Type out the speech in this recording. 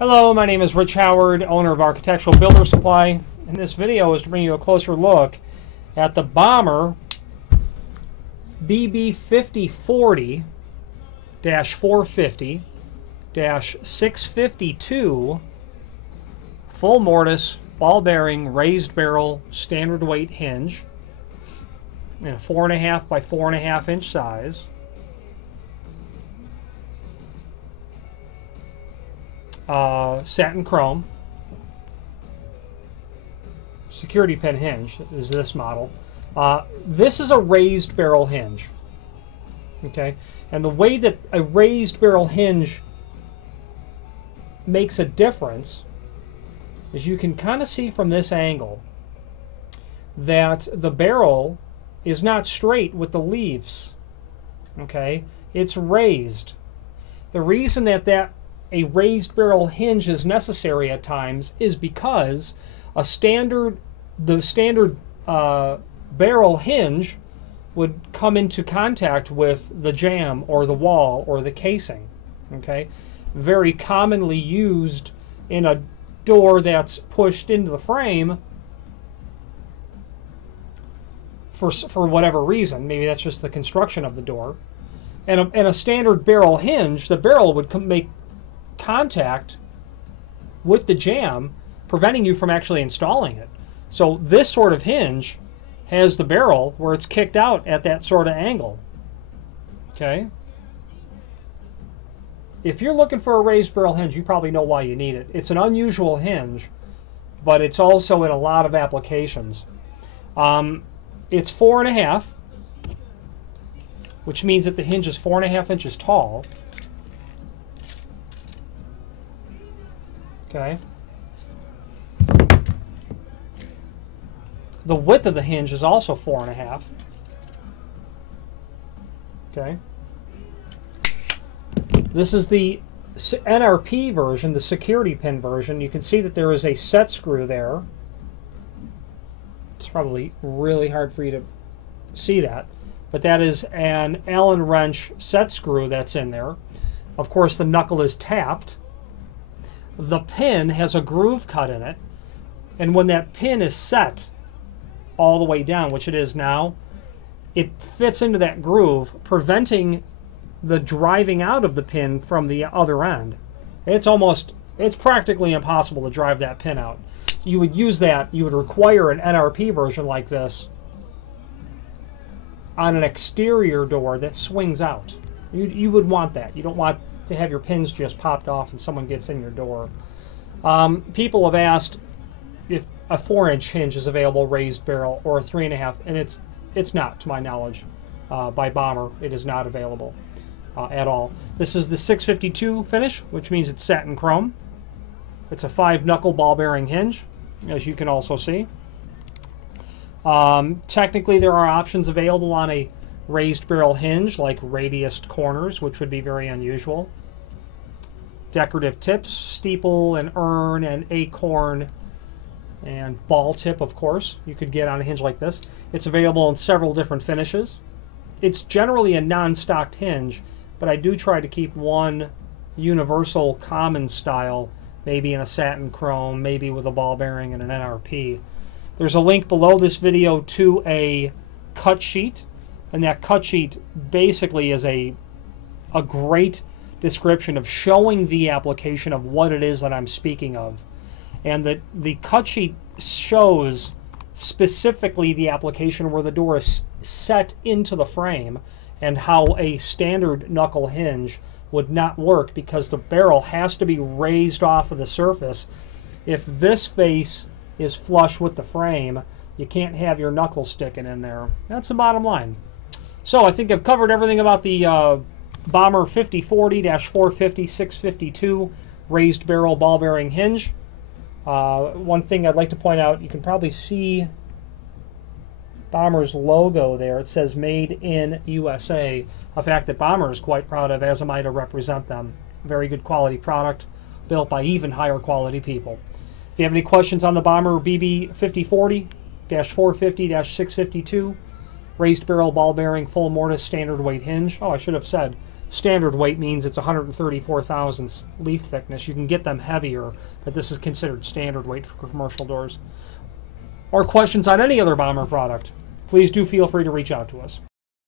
Hello, my name is Rich Howard, owner of Architectural Builder Supply, and this video is to bring you a closer look at the Bommer BB5040-450-652 full mortise ball bearing raised barrel standard weight hinge in a 4.5 by 4.5 inch size. Satin chrome security pin hinge is this model. This is a raised barrel hinge, okay, and the way that a raised barrel hinge makes a difference is you can kind of see from this angle that the barrel is not straight with the leaves, okay, it's raised. The reason that a raised barrel hinge is necessary at times is because the standard barrel hinge would come into contact with the jamb or the wall or the casing. Okay, very commonly used in a door that's pushed into the frame for whatever reason. Maybe that's just the construction of the door. And a standard barrel hinge, the barrel would make contact with the jamb, preventing you from actually installing it. So this sort of hinge has the barrel where it's kicked out at that sort of angle. Okay? If you're looking for a raised barrel hinge, you probably know why you need it. It's an unusual hinge, but it's also in a lot of applications. It's 4.5, which means that the hinge is 4.5 inches tall. Okay. The width of the hinge is also 4.5. Okay. This is the NRP version, the security pin version. You can see that there is a set screw there. It's probably really hard for you to see that, but that is an Allen wrench set screw that's in there. Of course, the knuckle is tapped. The pin has a groove cut in it, and when that pin is set all the way down, which it is now, it fits into that groove, preventing the driving out of the pin from the other end. It's practically impossible to drive that pin out. You would use that, you would require an NRP version like this on an exterior door that swings out. You would want that. You don't want to have your pins just popped off and someone gets in your door. People have asked if a 4-inch hinge is available, raised barrel, or a 3.5, and it's not, to my knowledge. By Bommer, it is not available at all. This is the 652 finish, which means it's satin chrome. It's a 5-knuckle ball bearing hinge, as you can also see. Technically, there are options available on a raised barrel hinge, like radiused corners, which would be very unusual. Decorative tips, steeple and urn and acorn and ball tip, of course, you could get on a hinge like this. It's available in several different finishes. It's generally a non-stocked hinge, but I do try to keep one universal common style, maybe in a satin chrome, maybe with a ball bearing and an NRP. There's a link below this video to a cut sheet, and that cut sheet basically is a great description of showing the application of what it is that I'm speaking of. And the cut sheet shows specifically the application where the door is set into the frame and how a standard knuckle hinge would not work because the barrel has to be raised off of the surface. If this face is flush with the frame, you can't have your knuckle sticking in there. That's the bottom line. So I think I've covered everything about the Bommer 5040-450-652 raised barrel ball bearing hinge. One thing I'd like to point out, you can probably see Bommer's logo there. It says Made in USA, a fact that Bommer is quite proud of, as am I to represent them. Very good quality product, built by even higher quality people. If you have any questions on the Bommer BB5040-450-652 raised barrel ball bearing full mortise standard weight hinge, oh, I should have said standard weight means it's 134 thousandths leaf thickness. You can get them heavier, but this is considered standard weight for commercial doors. Or questions on any other Bommer product, please do feel free to reach out to us.